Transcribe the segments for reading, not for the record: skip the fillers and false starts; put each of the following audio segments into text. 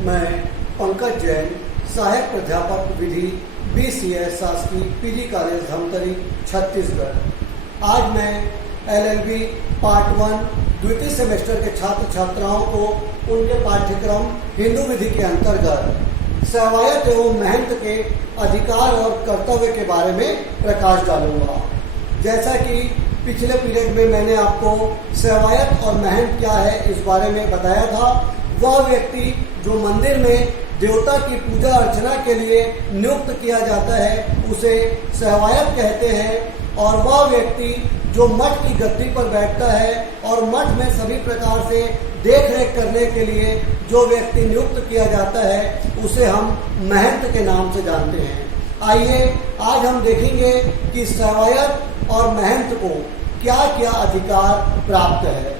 मैं पंकज जैन, सहायक प्राध्यापक विधि BCS शासकीय PG कॉलेज धमतरी छत्तीसगढ़। आज मैं LLB पार्ट 1 द्वितीय सेमेस्टर के छात्र छात्राओं को उनके पाठ्यक्रम हिंदू विधि के अंतर्गत सेवायत एवं महंत के अधिकार और कर्तव्य के बारे में प्रकाश डालूंगा। जैसा कि पिछले पीरियड में मैंने आपको सेवायत और महंत क्या है इस बारे में बताया था। वह व्यक्ति जो मंदिर में देवता की पूजा अर्चना के लिए नियुक्त किया जाता है उसे सेवायत कहते हैं, और वह व्यक्ति जो मठ की गद्दी पर बैठता है और मठ में सभी प्रकार से देख रेख करने के लिए जो व्यक्ति नियुक्त किया जाता है उसे हम महंत के नाम से जानते हैं। आइए आज हम देखेंगे कि सेवायत और महंत को क्या क्या अधिकार प्राप्त है।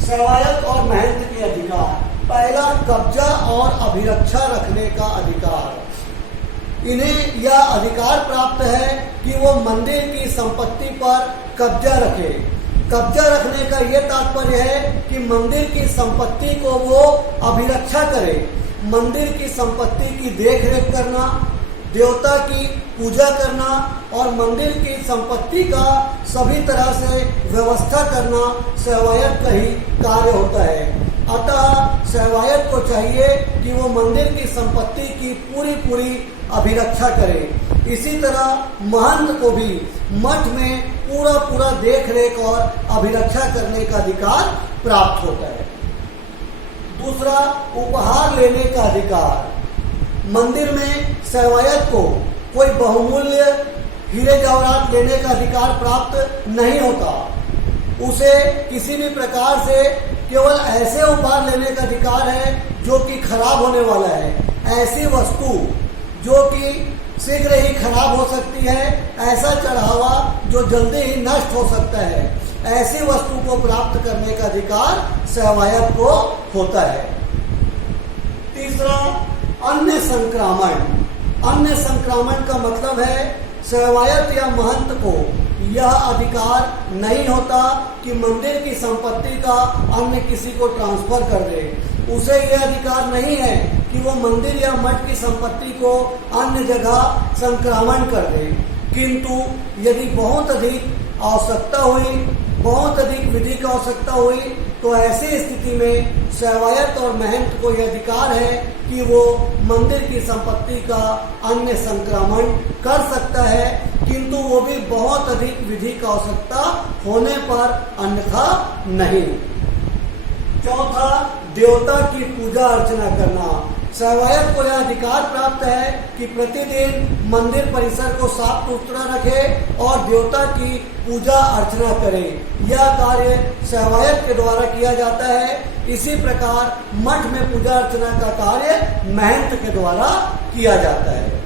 सेवायत और महंत के अधिकार। पहला, कब्जा और अभिरक्षा रखने का अधिकार। इन्हें यह अधिकार प्राप्त है कि वो मंदिर की संपत्ति पर कब्जा रखे। कब्जा रखने का यह तात्पर्य है कि मंदिर की संपत्ति को वो अभिरक्षा करे, मंदिर की संपत्ति की देखरेख करना, देवता की पूजा करना और मंदिर की संपत्ति का सभी तरह से व्यवस्था करना सेवायत का ही कार्य होता है। अतः सेवायत को चाहिए कि वो मंदिर की संपत्ति की पूरी अभिरक्षा करे। इसी तरह महंत को भी मठ में पूरा देख रेख और अभिरक्षा करने का अधिकार प्राप्त होता है। दूसरा, उपहार लेने का अधिकार। मंदिर में सेवायत को कोई बहुमूल्य हीरे जवाहरात लेने का अधिकार प्राप्त नहीं होता। उसे किसी भी प्रकार से केवल ऐसे उपहार लेने का अधिकार है जो कि खराब होने वाला है। ऐसी वस्तु जो कि शीघ्र ही खराब हो सकती है, ऐसा चढ़ावा जो जल्दी ही नष्ट हो सकता है, ऐसी वस्तु को प्राप्त करने का अधिकार सेवायत को होता है। तीसरा, अन्य संक्रामण। अन्य संक्रामण का मतलब है सेवायत या महंत को यह अधिकार नहीं होता कि मंदिर की संपत्ति का अन्य किसी को ट्रांसफर कर दे। उसे यह अधिकार नहीं है कि वो मंदिर या मठ की संपत्ति को अन्य जगह संक्रामण कर दे। किंतु यदि बहुत अधिक आवश्यकता हुई, बहुत अधिक विधि की आवश्यकता हुई, तो ऐसी स्थिति में सेवायत और महंत को यह अधिकार है कि वो मंदिर की संपत्ति का अन्य संक्रमण कर सकता है, किंतु वो भी बहुत अधिक विधि की आवश्यकता होने पर, अन्यथा नहीं। चौथा, देवता की पूजा अर्चना करना। सेवायत को यह अधिकार प्राप्त है कि प्रतिदिन मंदिर परिसर को साफ सुथरा रखे और देवता की पूजा अर्चना करे। यह कार्य सेवायत के द्वारा किया जाता है। इसी प्रकार मठ में पूजा अर्चना का कार्य महंत के द्वारा किया जाता है।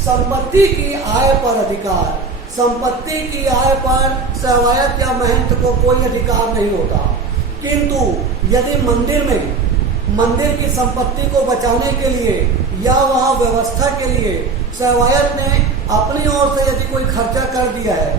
संपत्ति की आय पर अधिकार। संपत्ति की आय पर सेवायत या महंत को कोई अधिकार नहीं होता, किंतु यदि मंदिर की संपत्ति को बचाने के लिए या वहाँ व्यवस्था के लिए सेवायत ने अपनी ओर से यदि कोई खर्चा कर दिया है,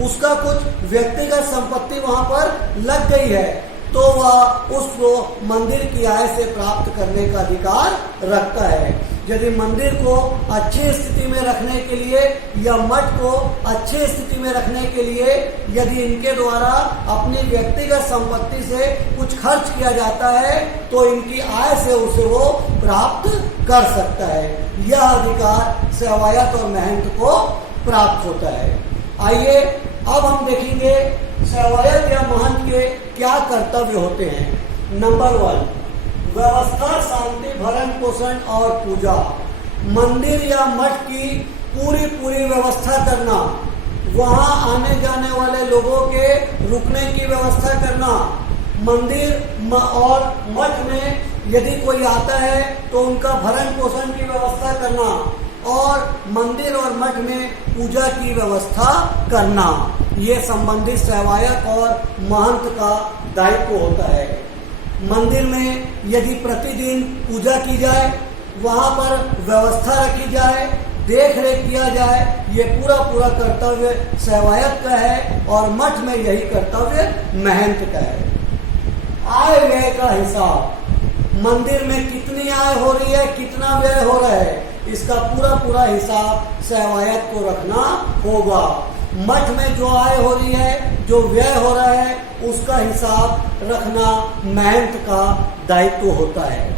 उसका कुछ व्यक्तिगत संपत्ति वहाँ पर लग गई है, तो वह उसको मंदिर की आय से प्राप्त करने का अधिकार रखता है। यदि मंदिर को अच्छी स्थिति में रखने के लिए या मठ को अच्छी स्थिति में रखने के लिए यदि इनके द्वारा अपनी व्यक्तिगत संपत्ति से कुछ खर्च किया जाता है तो इनकी आय से उसे वो प्राप्त कर सकता है। यह अधिकार सेवायत और महंत को प्राप्त होता है। आइए अब हम देखेंगे सेवायत या महंत के क्या कर्तव्य होते हैं। नंबर 1, व्यवस्था, शांति, भरण पोषण और पूजा। मंदिर या मठ की पूरी व्यवस्था करना, वहाँ आने जाने वाले लोगों के रुकने की व्यवस्था करना, मंदिर और मठ में यदि कोई आता है तो उनका भरण पोषण की व्यवस्था करना और मंदिर और मठ में पूजा की व्यवस्था करना, ये संबंधित सेवायत और महंत का दायित्व होता है। मंदिर में यदि प्रतिदिन पूजा की जाए, वहाँ पर व्यवस्था रखी जाए, देख रेख किया जाए, ये पूरा कर्तव्य सेवायत का है और मठ में यही कर्तव्य महंत का है। आय व्यय का हिसाब। मंदिर में कितनी आय हो रही है, कितना व्यय हो रहा है, इसका पूरा पूरा हिसाब सेवायत को रखना होगा। मठ में जो आय हो रही है, जो व्यय हो रहा है, उसका हिसाब रखना महंत का दायित्व होता है।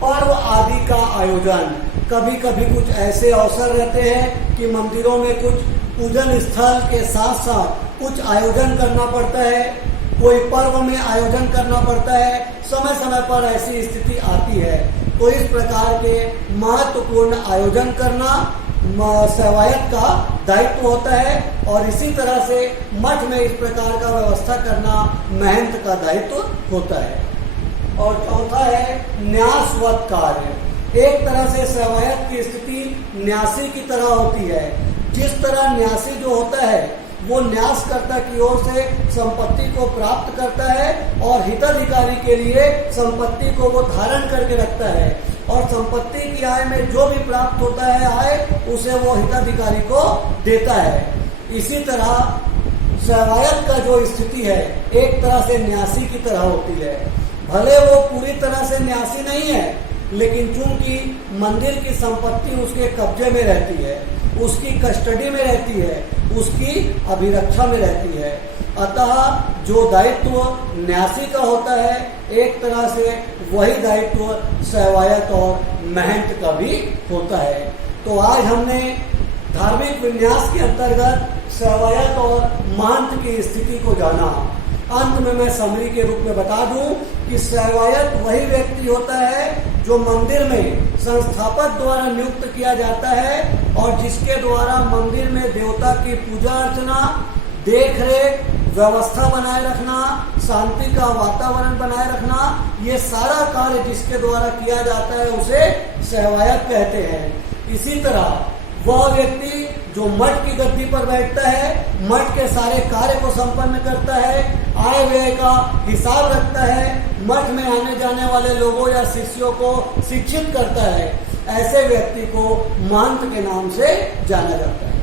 पर्व आदि का आयोजन, कभी कभी कुछ ऐसे अवसर रहते हैं कि मंदिरों में कुछ पूजन स्थल के साथ साथ कुछ आयोजन करना पड़ता है, कोई पर्व में आयोजन करना पड़ता है, समय समय पर ऐसी स्थिति आती है। तो इस प्रकार के महत्वपूर्ण आयोजन करना सेवायत का दायित्व होता है और इसी तरह से मठ में इस प्रकार का व्यवस्था करना महंत का दायित्व होता है। और चौथा है न्यासवत कार्य। एक तरह से सेवायत की स्थिति न्यासी की तरह होती है। जिस तरह न्यासी जो होता है वो न्यासकर्ता की ओर से संपत्ति को प्राप्त करता है और हिताधिकारी के लिए संपत्ति को वो धारण करके रखता है और संपत्ति की आय में जो भी प्राप्त होता है आय, उसे वो हिताधिकारी को देता है। इसी तरह सेवायत का जो स्थिति है एक तरह से न्यासी की तरह होती है। भले वो पूरी तरह से न्यासी नहीं है, लेकिन चूंकि मंदिर की संपत्ति उसके कब्जे में रहती है, उसकी कस्टडी में रहती है, उसकी अभिरक्षा में रहती है, अतः जो दायित्व न्यासी का होता है एक तरह से वही दायित्व सेवायत और महंत का भी होता है। तो आज हमने धार्मिक विन्यास के अंतर्गत सेवायत और महंत की स्थिति को जाना। अंत में मैं समरी के रूप में बता दूं कि सेवायत वही व्यक्ति होता है जो मंदिर में संस्थापक द्वारा नियुक्त किया जाता है और जिसके द्वारा मंदिर में देवता की पूजा अर्चना, देख रेख, व्यवस्था बनाए रखना, शांति का वातावरण बनाए रखना, ये सारा कार्य जिसके द्वारा किया जाता है उसे सेवायत कहते हैं। इसी तरह वह व्यक्ति जो मठ की गद्दी पर बैठता है, मठ के सारे कार्य को संपन्न करता है, आय व्यय का हिसाब रखता है, मठ में आने जाने वाले लोगों या शिष्यों को शिक्षित करता है, ऐसे व्यक्ति को महंत के नाम से जाना जाता है।